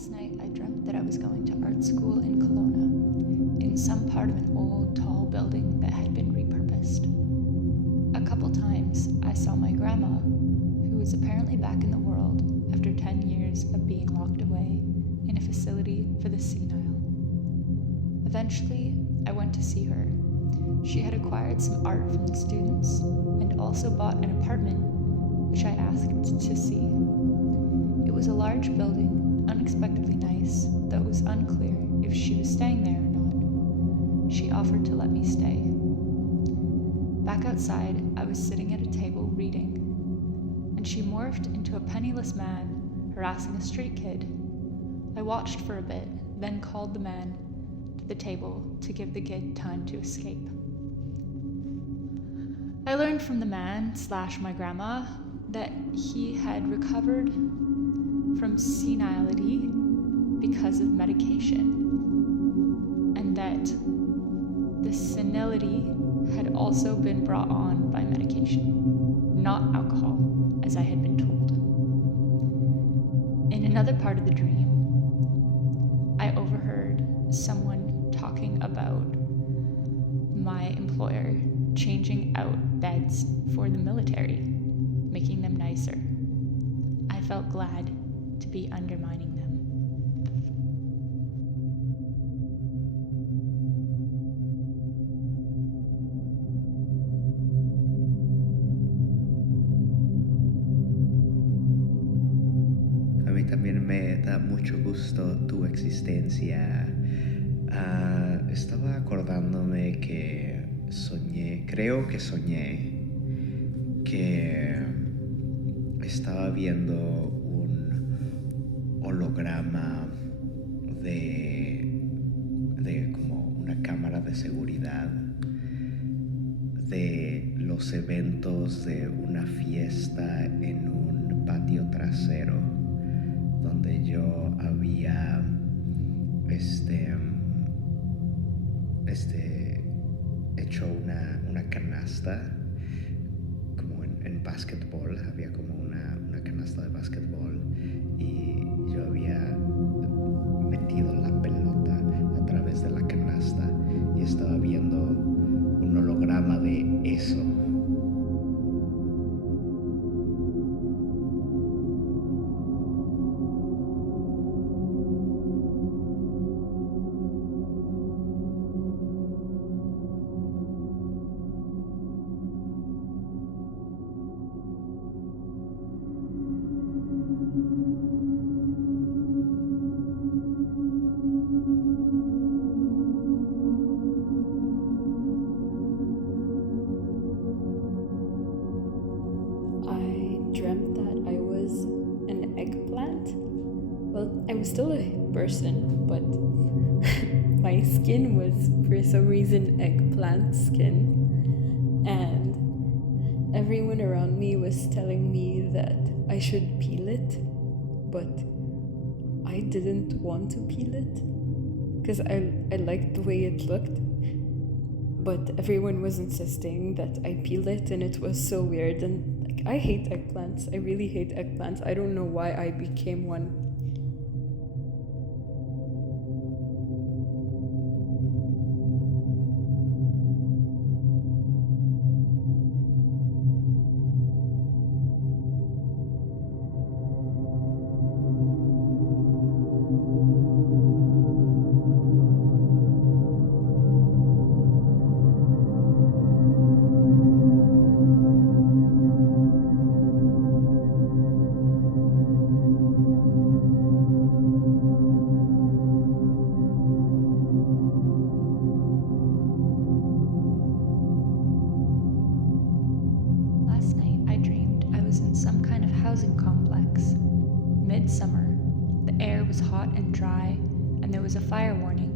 Last night I dreamt that I was going to art school in Kelowna, in some part of an old, tall building that had been repurposed. A couple times I saw my grandma, who was apparently back in the world after 10 years of being locked away in a facility for the senile. Eventually, I went to see her. She had acquired some art from the students and also bought an apartment, which I asked to see. It was a large building, unexpectedly nice, though it was unclear if she was staying there or not. She offered to let me stay. Back outside, I was sitting at a table reading, and she morphed into a penniless man harassing a street kid. I watched for a bit, then called the man to the table to give the kid time to escape. I learned from the man / my grandma that he had recovered from senility because of medication, and that the senility had also been brought on by medication, not alcohol, as I had been told. In another part of the dream, I overheard someone talking about my employer changing out beds for the military, making them nicer. I felt glad to be undermining them. A mí también me da mucho gusto tu existencia. Estaba acordándome que creo que soñé que estaba viendo un holograma de como una cámara de seguridad de los eventos de una fiesta en un patio trasero donde yo había hecho una canasta como en básquetbol. Había como una canasta de básquetbol y yo había metido la pelota a través de la canasta y estaba viendo un holograma de eso. Dreamt that I was an eggplant. Well, I was still a person, but my skin was for some reason eggplant skin, and everyone around me was telling me that I should peel it, but I didn't want to peel it because I liked the way it looked. But everyone was insisting that I peel it, and it was so weird. And I hate eggplants. I really hate eggplants. I don't know why I became one. Some kind of housing complex. Midsummer, the air was hot and dry, and there was a fire warning.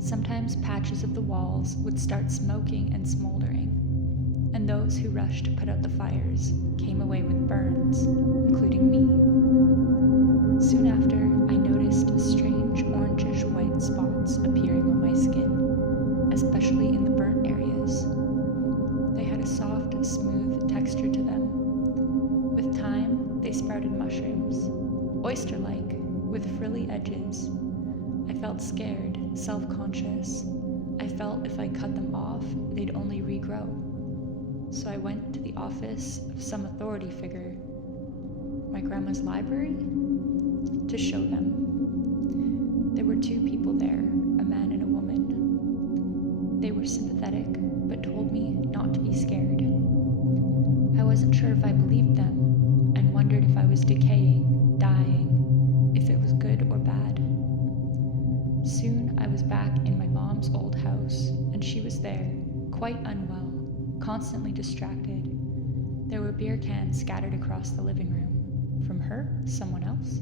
Sometimes patches of the walls would start smoking and smoldering, and those who rushed to put out the fires came away with burns, including me. Soon after, I noticed strange orangish white spots appearing on my skin, especially in the burnt areas. They had a soft, smooth texture to them. With time, they sprouted mushrooms, oyster-like, with frilly edges. I felt scared, self-conscious. I felt if I cut them off, they'd only regrow. So I went to the office of some authority figure, my grandma's library, to show them. There were two people there, a man and a woman. They were sympathetic, but told me not to be scared. I wasn't sure if I believed them, and wondered if I was decaying, dying, if it was good or bad. Soon I was back in my mom's old house, and she was there, quite unwell, constantly distracted. There were beer cans scattered across the living room. From her, someone else.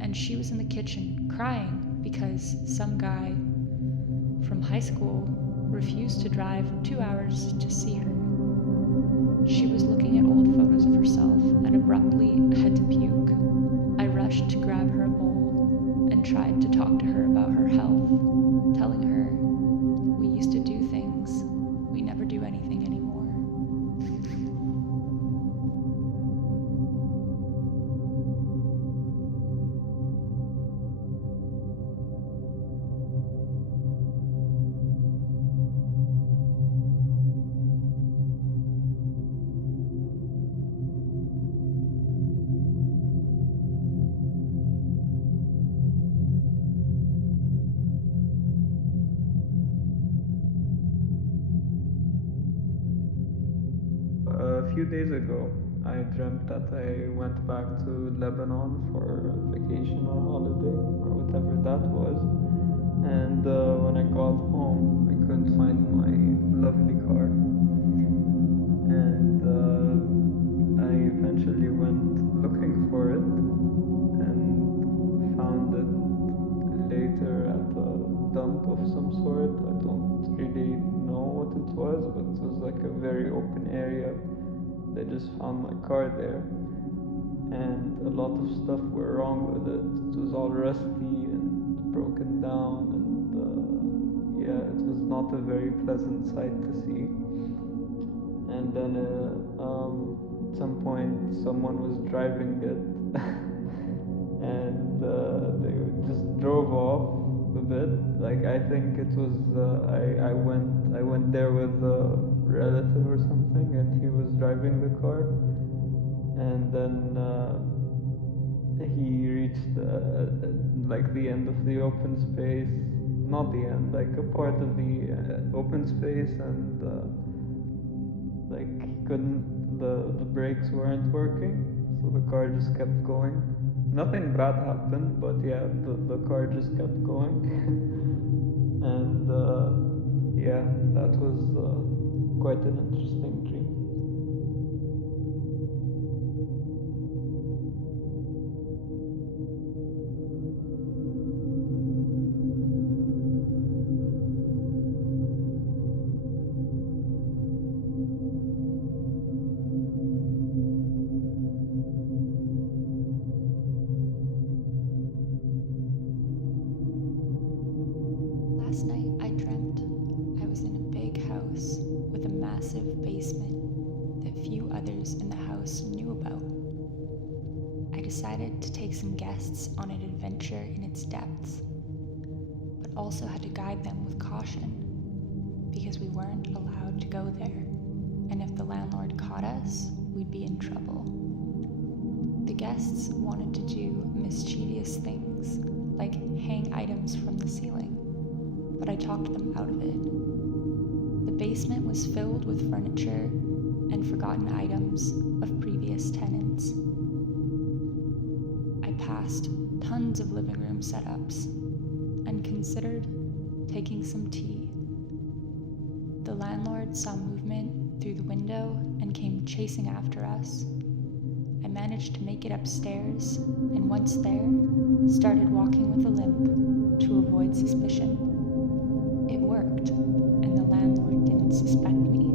And she was in the kitchen, crying because some guy from high school refused to drive 2 hours to see her. She was looking at old photos of herself and abruptly had to puke. I rushed to grab her a bowl and tried to talk to her about her health, telling her we used to do things, we never do anything anymore. A few days ago, I dreamt that I went back to Lebanon for vacation or holiday or whatever that was. And when I got home, I couldn't find my lovely car. And I eventually went looking for it and found it later at a dump of some sort. I don't really know what it was, but it was like a very open area. They just found my car there, and a lot of stuff were wrong with it. It was all rusty and broken down, and yeah, it was not a very pleasant sight to see. And then at some point, someone was driving it, and they just drove off a bit. Like I think it was I went there with a relative or something, and he was driving the car, and then he reached like the end of the open space, not the end, like a part of the open space, and like he couldn't, the brakes weren't working, so the car just kept going. Nothing bad happened, but yeah, the car just kept going. And yeah, that was quite an interesting dream. Last night I dreamt I was in a big house with a massive basement that few others in the house knew about. I decided to take some guests on an adventure in its depths, but also had to guide them with caution because we weren't allowed to go there, and if the landlord caught us, we'd be in trouble. The guests wanted to do mischievous things like hang items from the ceiling, but I talked them out of it. The basement was filled with furniture and forgotten items of previous tenants. I passed tons of living room setups and considered taking some tea. The landlord saw movement through the window and came chasing after us. I managed to make it upstairs, and once there, started walking with a limp to avoid suspicion. It worked, and the landlord didn't suspect me.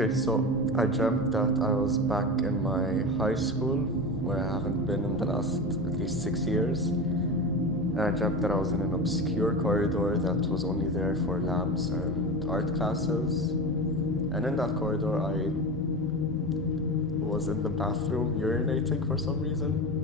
Okay, so I dreamt that I was back in my high school, where I haven't been in the last at least 6 years. And I dreamt that I was in an obscure corridor that was only there for labs and art classes. And in that corridor, I was in the bathroom urinating for some reason.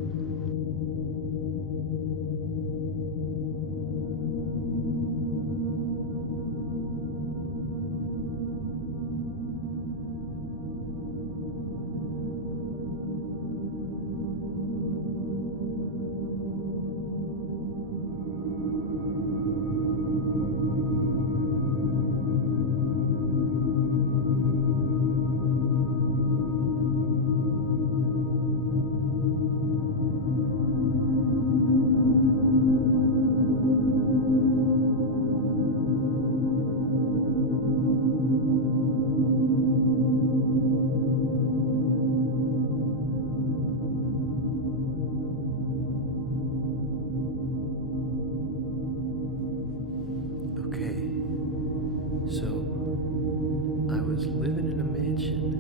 Okay, so I was living in a mansion,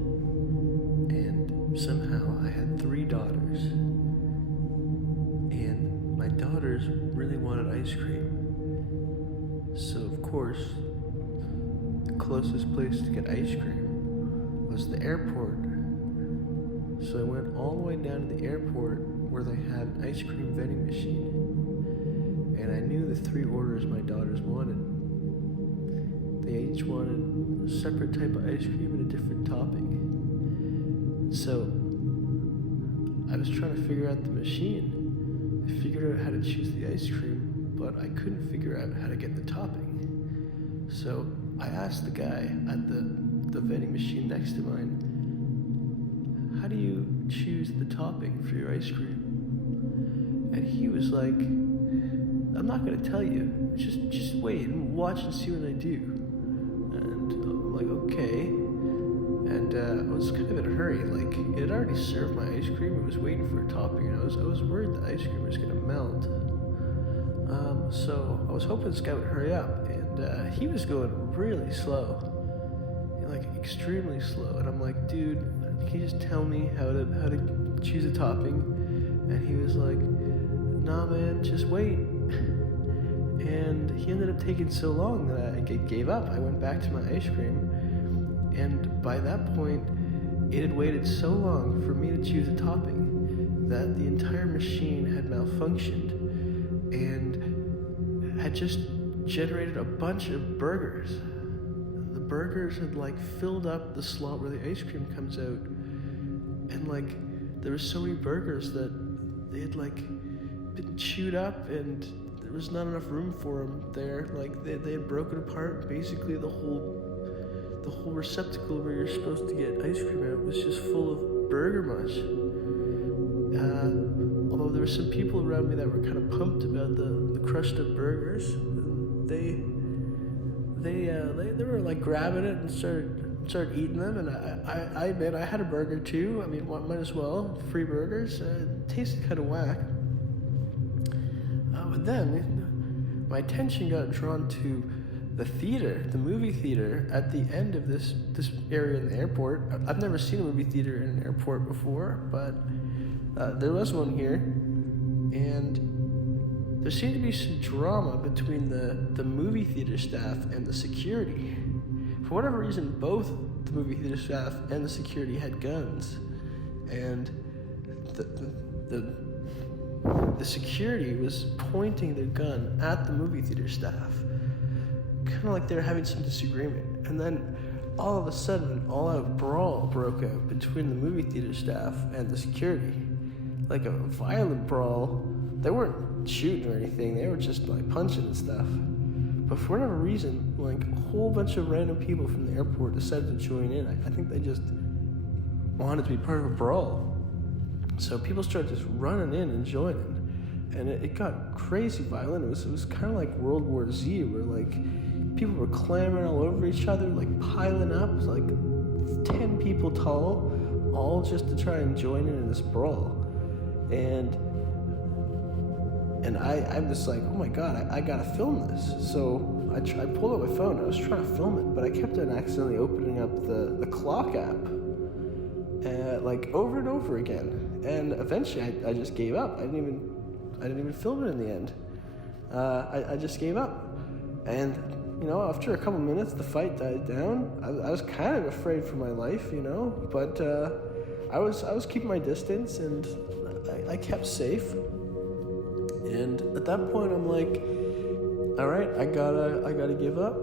and somehow I had 3 daughters, and my daughters really wanted ice cream. So of course, the closest place to get ice cream was the airport. So I went all the way down to the airport where they had an ice cream vending machine, and I knew the 3 orders my daughters wanted. They each wanted a separate type of ice cream and a different topping. So I was trying to figure out the machine. I figured out how to choose the ice cream, but I couldn't figure out how to get the topping. So I asked the guy at the vending machine next to mine, how do you choose the topping for your ice cream? And he was like, I'm not gonna tell you, just wait and watch and see what I do. And I'm like, okay. And I was kind of in a hurry. Like, it had already served my ice cream. It was waiting for a topping, and I was worried the ice cream was gonna melt. So I was hoping this guy would hurry up, and he was going really slow, like extremely slow. And I'm like, dude, can you just tell me how to choose a topping? And he was like, nah, man, just wait. And he ended up taking so long that I gave up. I went back to my ice cream, and by that point, it had waited so long for me to choose a topping that the entire machine had malfunctioned and had just generated a bunch of burgers. The burgers had like filled up the slot where the ice cream comes out, and like there were so many burgers that they had like been chewed up, and there was not enough room for them there. Like they had broken apart. Basically, the whole receptacle where you're supposed to get ice cream out was just full of burger mush. Although there were some people around me that were kind of pumped about the crushed up burgers. They were like grabbing it and started eating them, and I admit I had a burger too. I mean, might as well. Free burgers. It tasted kind of whack. But then my attention got drawn to the theater, the movie theater at the end of this area in the airport. I've never seen a movie theater in an airport before, but there was one here, and there seemed to be some drama between the movie theater staff and the security. For whatever reason, both the movie theater staff and the security had guns, and the security was pointing their gun at the movie theater staff, kind of like they were having some disagreement. And then all of a sudden, an all-out brawl broke out between the movie theater staff and the security, like a violent brawl. They weren't shooting or anything; they were just like punching and stuff. But for whatever reason, like a whole bunch of random people from the airport decided to join in. I think they just wanted to be part of a brawl. So people started just running in and joining, and it got crazy violent. It was kind of like World War Z, where like people were clambering all over each other, like piling up, like 10 people tall, all just to try and join in this brawl. And I'm just like, oh my god, I gotta film this. So I pulled out my phone. I was trying to film it, but I kept on accidentally opening opening up the clock app, like over and over again. And eventually, I just gave up. I didn't even film it in the end. I just gave up. And after a couple minutes, the fight died down. I was kind of afraid for my life, but I was keeping my distance, and I kept safe. And at that point, I'm like, all right, I gotta give up.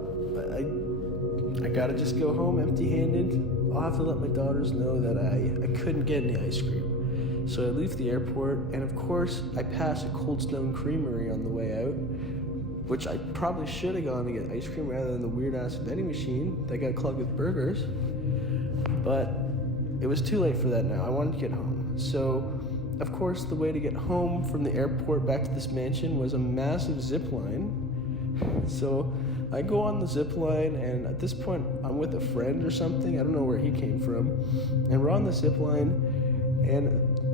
I gotta just go home empty-handed. I'll have to let my daughters know that I couldn't get any ice cream. So I leave the airport, and of course, I pass a Cold Stone Creamery on the way out, which I probably should have gone to get ice cream rather than the weird-ass vending machine that got clogged with burgers. But it was too late for that now. I wanted to get home. So, of course, the way to get home from the airport back to this mansion was a massive zip line. So I go on the zip line, and at this point, I'm with a friend or something. I don't know where he came from. And we're on the zip line, and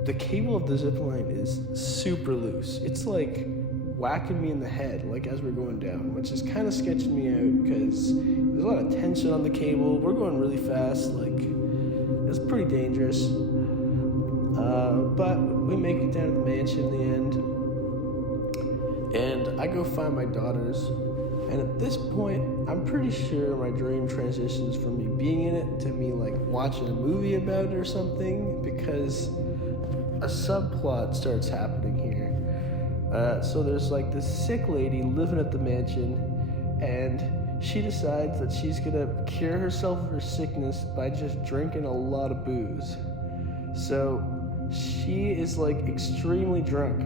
the cable of the zip line is super loose. It's like whacking me in the head, like as we're going down, which is kind of sketching me out because there's a lot of tension on the cable. We're going really fast, like it's pretty dangerous. But we make it down to the mansion in the end, and I go find my daughters. And at this point, I'm pretty sure my dream transitions from me being in it to me like watching a movie about it or something, because a subplot starts happening here. So there's like this sick lady living at the mansion, and she decides that she's gonna cure herself of her sickness by just drinking a lot of booze. So she is like extremely drunk,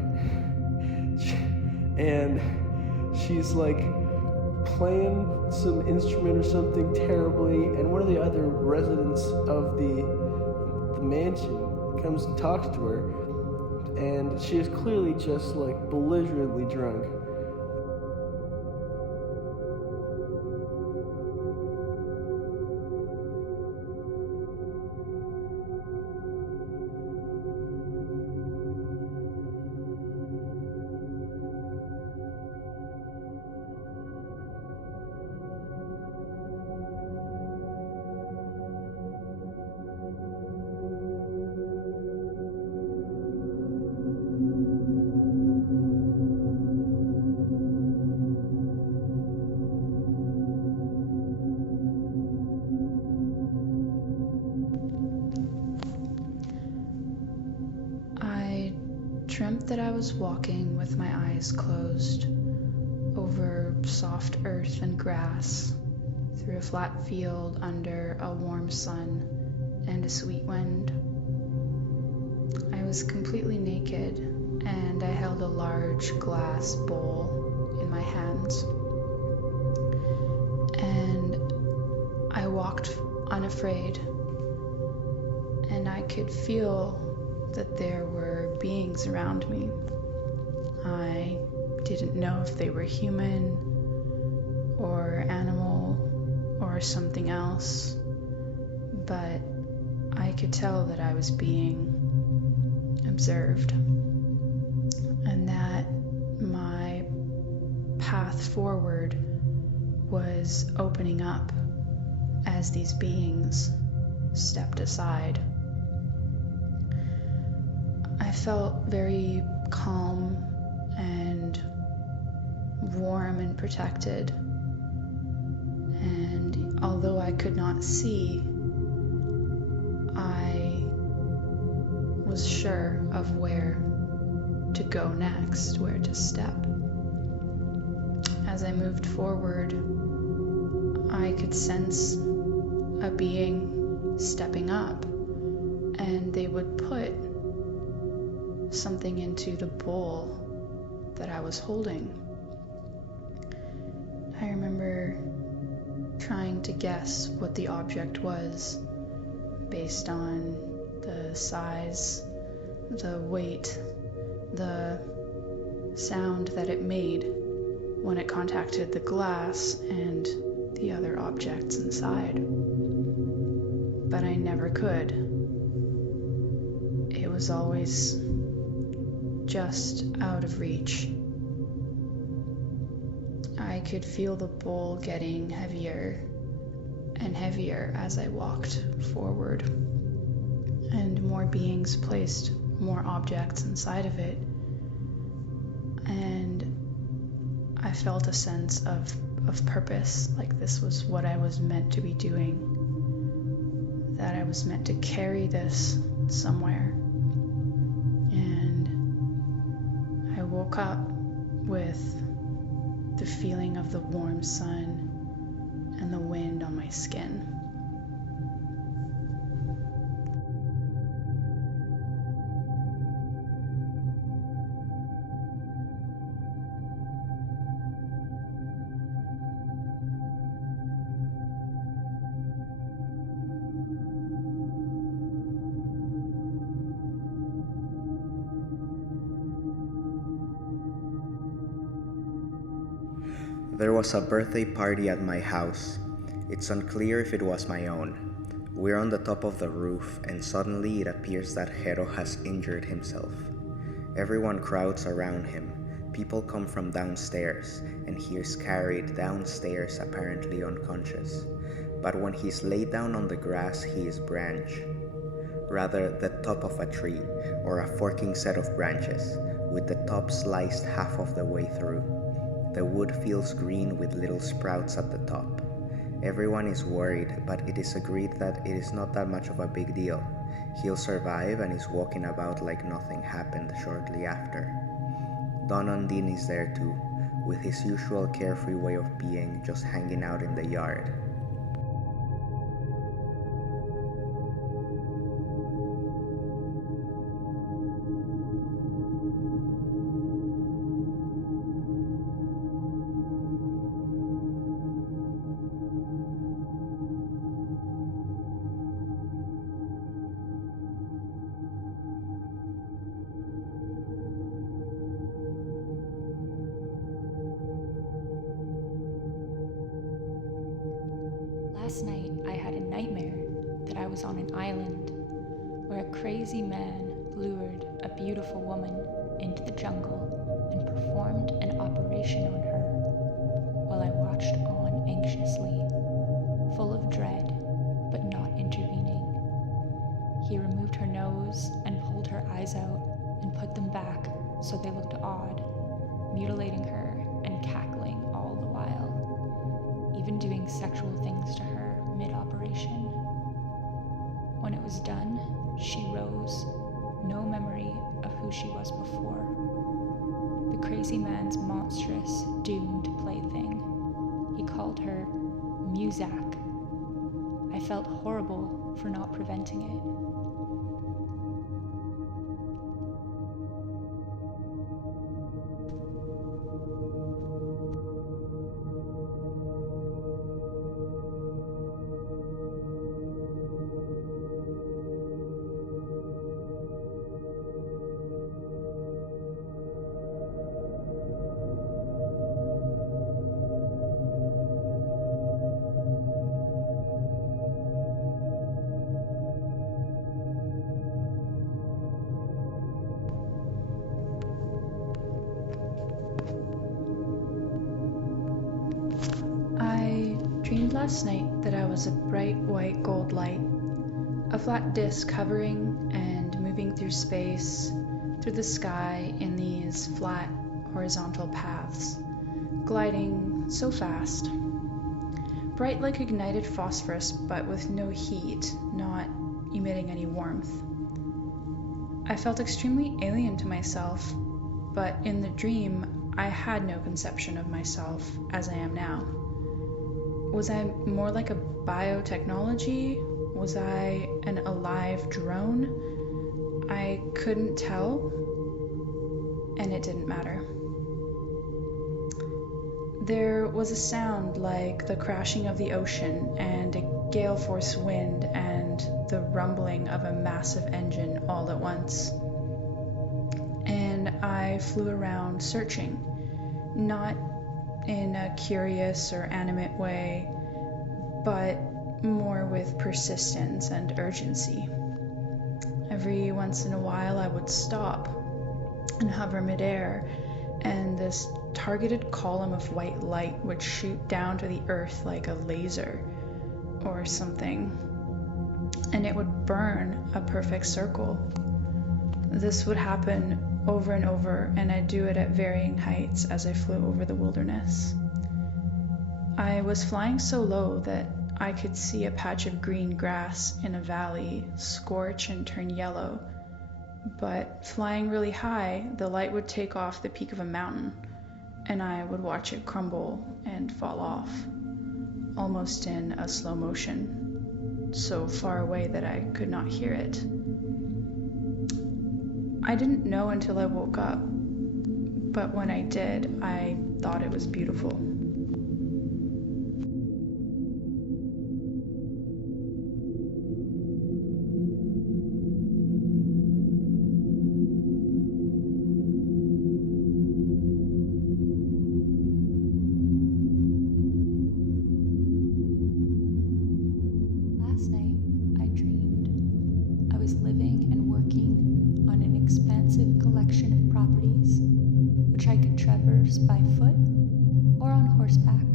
and she's like playing some instrument or something terribly, and one of the other residents of the mansion comes and talks to her, and she is clearly just like belligerently drunk. Dreamt that I was walking with my eyes closed over soft earth and grass, through a flat field under a warm sun and a sweet wind. I was completely naked, and I held a large glass bowl in my hands. And I walked unafraid, and I could feel that there were beings around me. I didn't know if they were human or animal or something else, but I could tell that I was being observed, and that my path forward was opening up as these beings stepped aside. I felt very calm and warm and protected, and although I could not see, I was sure of where to go next, where to step. As I moved forward, I could sense a being stepping up, and they would put something into the bowl that I was holding. I remember trying to guess what the object was based on the size, the weight, the sound that it made when it contacted the glass and the other objects inside. But I never could. It was always just out of reach. I could feel the bowl getting heavier and heavier as I walked forward, and more beings placed more objects inside of it. And I felt a sense of purpose, like this was what I was meant to be doing, that I was meant to carry this somewhere. And I woke up with the feeling of the warm sun and the wind on my skin. There was a birthday party at my house. It's unclear if it was my own. We're on the top of the roof, and suddenly it appears that Hero has injured himself. Everyone crowds around him. People come from downstairs, and he is carried downstairs apparently unconscious. But when he's laid down on the grass, he is branched. Rather, the top of a tree, or a forking set of branches, with the top sliced half of the way through. The wood feels green with little sprouts at the top. Everyone is worried, but it is agreed that it is not that much of a big deal. He'll survive and is walking about like nothing happened shortly after. Don Undine is there too, with his usual carefree way of being, just hanging out in the yard. Last night, I had a nightmare that I was on an island where a crazy man lured a beautiful woman into the jungle and performed an operation on her while I watched on anxiously, full of dread, but not intervening. He removed her nose and pulled her eyes out and put them back so they looked odd, mutilating her and cackling all the while, even doing sexual things to her mid-operation. When it was done, she rose, no memory of who she was before. The crazy man's monstrous, doomed plaything. He called her Muzak. I felt horrible for not preventing it. Dreamed last night that I was a bright white gold light, a flat disk hovering and moving through space, through the sky in these flat horizontal paths, gliding so fast. Bright like ignited phosphorus, but with no heat, not emitting any warmth. I felt extremely alien to myself, but in the dream, I had no conception of myself as I am now. Was I more like a biotechnology? Was I an alive drone? I couldn't tell, and it didn't matter. There was a sound like the crashing of the ocean and a gale force wind and the rumbling of a massive engine all at once. And I flew around searching, not in a curious or animate way, but more with persistence and urgency. Every once in a while I would stop and hover midair, and this targeted column of white light would shoot down to the earth like a laser, or something, and it would burn a perfect circle. This would happen over and over, and I'd do it at varying heights as I flew over the wilderness. I was flying so low that I could see a patch of green grass in a valley scorch and turn yellow, but flying really high, the light would take off the peak of a mountain, and I would watch it crumble and fall off, almost in a slow motion, so far away that I could not hear it. I didn't know until I woke up, but when I did, I thought it was beautiful. Last night, I dreamed I was living and working on an expansive collection of properties which I could traverse by foot or on horseback.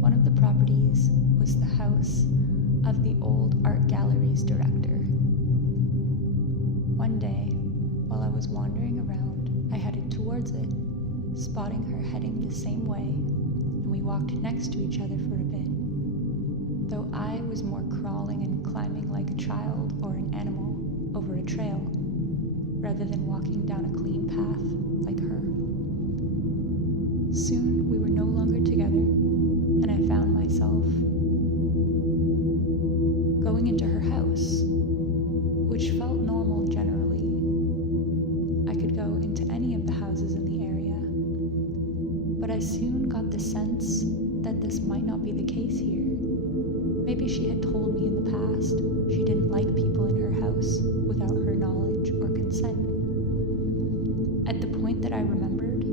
One of the properties was the house of the old art gallery's director. One day, while I was wandering around, I headed towards it, spotting her heading the same way, and we walked next to each other for a bit. Though I was more crawling and climbing like a child or an animal over a trail, rather than walking down a clean path like her. Soon we were no longer together, and I found myself going into her house, which felt normal generally. I could go into any of the houses in the area, but I soon got the sense that this might not be the case here. Maybe she had told me in the past she didn't like people in her house without her knowledge or consent. At the point that I remembered,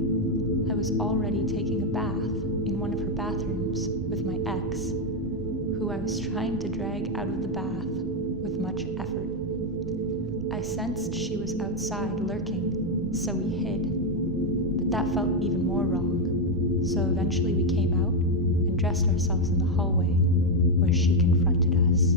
I was already taking a bath in one of her bathrooms with my ex, who I was trying to drag out of the bath with much effort. I sensed she was outside lurking, so we hid, but that felt even more wrong, so eventually we came out and dressed ourselves in the hallway where she confronted us.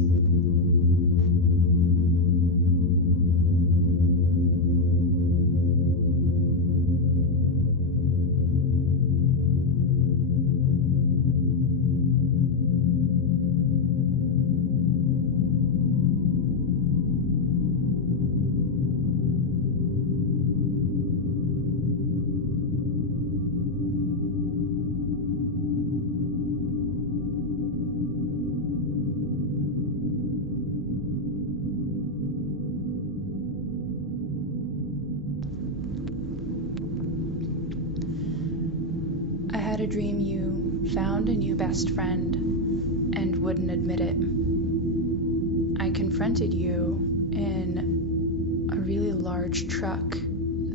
I had a dream you found a new best friend and wouldn't admit it. I confronted you in a really large truck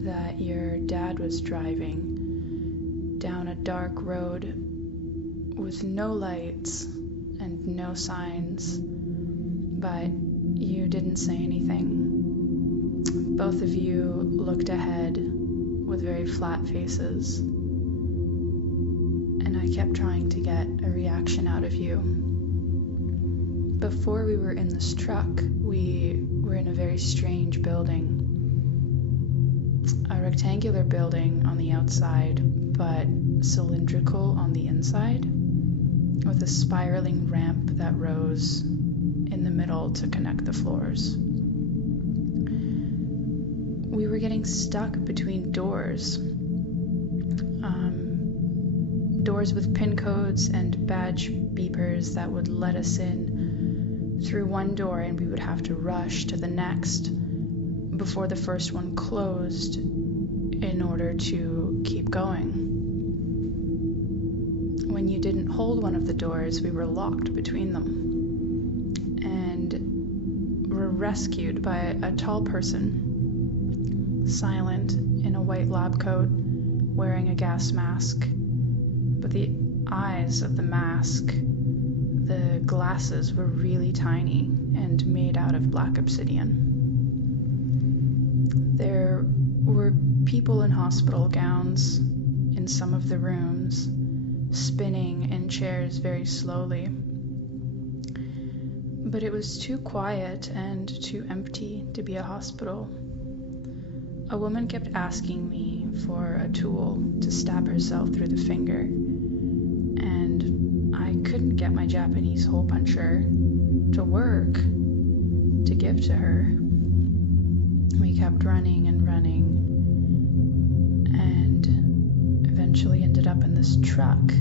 that your dad was driving down a dark road with no lights and no signs, but you didn't say anything. Both of you looked ahead with very flat faces, and I kept trying to get a reaction out of you. Before we were in this truck, we were in a very strange building. A rectangular building on the outside, but cylindrical on the inside, with a spiraling ramp that rose in the middle to connect the floors. We were getting stuck between doors. Doors with pin codes and badge beepers that would let us in through one door, and we would have to rush to the next before the first one closed in order to keep going. When you didn't hold one of the doors, we were locked between them and were rescued by a tall person, silent, in a white lab coat, wearing a gas mask. But the eyes of the mask, the glasses were really tiny and made out of black obsidian. There were people in hospital gowns in some of the rooms, spinning in chairs very slowly, but it was too quiet and too empty to be a hospital. A woman kept asking me for a tool to stab herself through the finger, and I couldn't get my Japanese hole puncher to work to give to her. We kept running and running, and eventually ended up in this truck.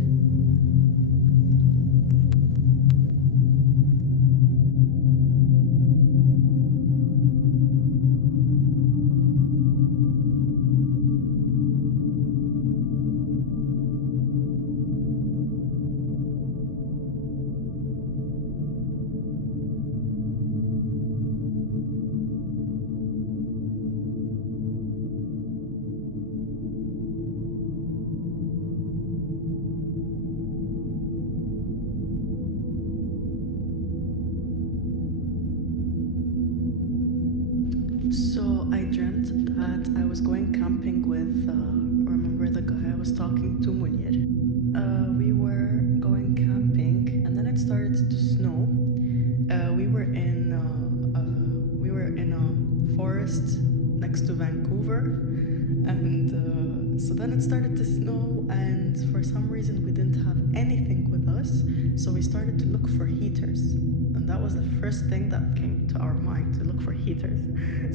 So I dreamt that I was going camping with, remember the guy I was talking to, Munir? We were going camping, and then it started to snow. We were in a forest next to Vancouver, and so then it started to snow, and for some reason we didn't have anything with us, so we started to look for heaters. And that was the first thing that came to our mind, to look for heaters.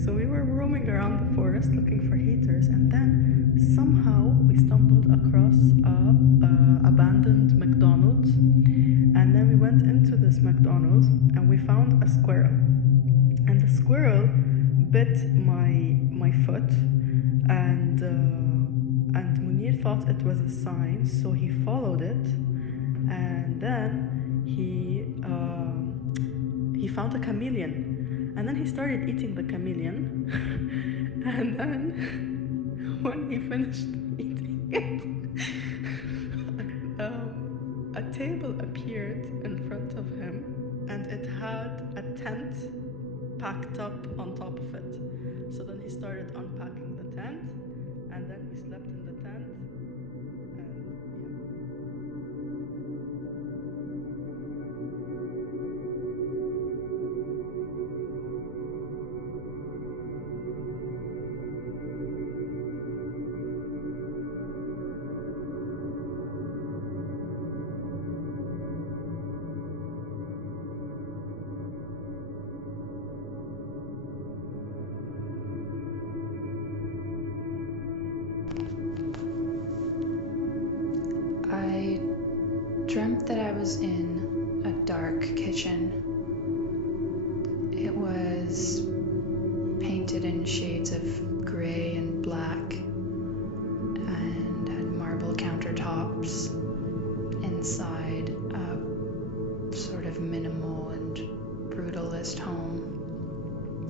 So we were roaming around the forest looking for heaters, and then somehow we stumbled across a abandoned McDonald's. And then we went into this McDonald's and we found a squirrel. And the squirrel bit my foot, and Munir thought it was a sign, so he followed it, and then he found a chameleon, and then he started eating the chameleon. And then when he finished eating it, a table appeared in front of him, and it had a tent packed up on top of it. So then he started unpacking the tent, and then we slept in the tent, and I dreamt that I was in a dark kitchen. It was painted in shades of gray and black and had marble countertops inside a sort of minimal and brutalist home.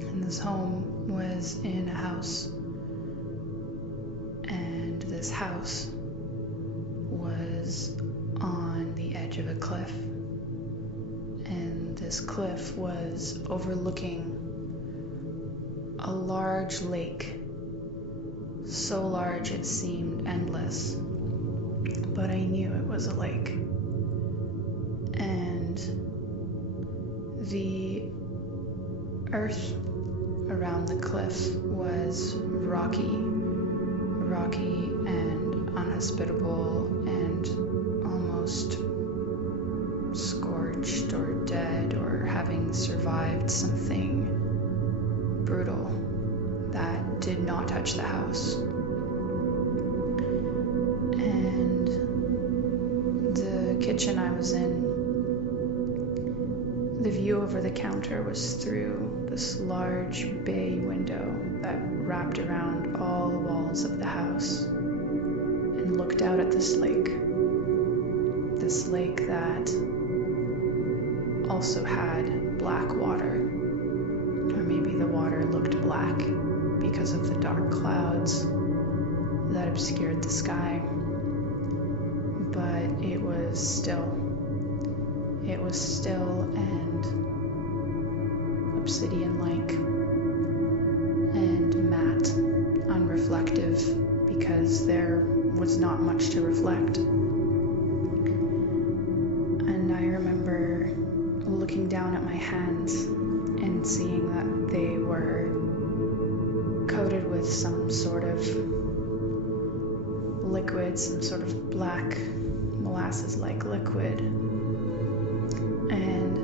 And this home was in a house, and this house was on the edge of a cliff, and this cliff was overlooking a large lake, so large it seemed endless, but I knew it was a lake. And the earth around the cliff was rocky and unhospitable and almost scorched or dead, or having survived something brutal that did not touch the house. And the kitchen I was in, the view over the counter was through this large bay window that wrapped around all the walls of the house and looked out at this lake that also had black water, or maybe the water looked black because of the dark clouds that obscured the sky, but it was still and obsidian-like and matte, unreflective, because there was not much to reflect. And I remember looking down at my hands and seeing that they were coated with some sort of liquid, some sort of black molasses-like liquid, and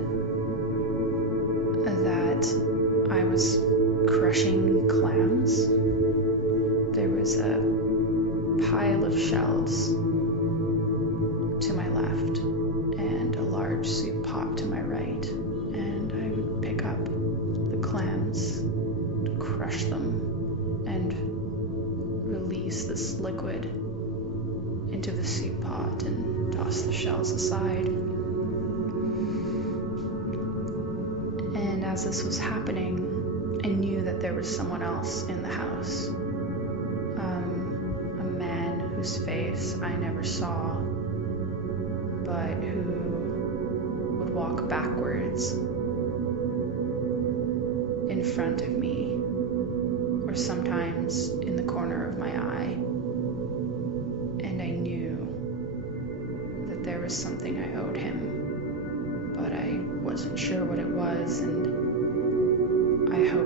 that I was crushing clams. There was a pile of shells to my left and a large soup pot to my right, and I would pick up the clams, crush them, and release this liquid into the soup pot and toss the shells aside. And as this was happening, I knew that there was someone else in the house. A man whose face I never saw, but who would walk backwards in front of me, or sometimes in the corner of my eye. And I knew that there was something I owed him, but I wasn't sure what it was, and I hoped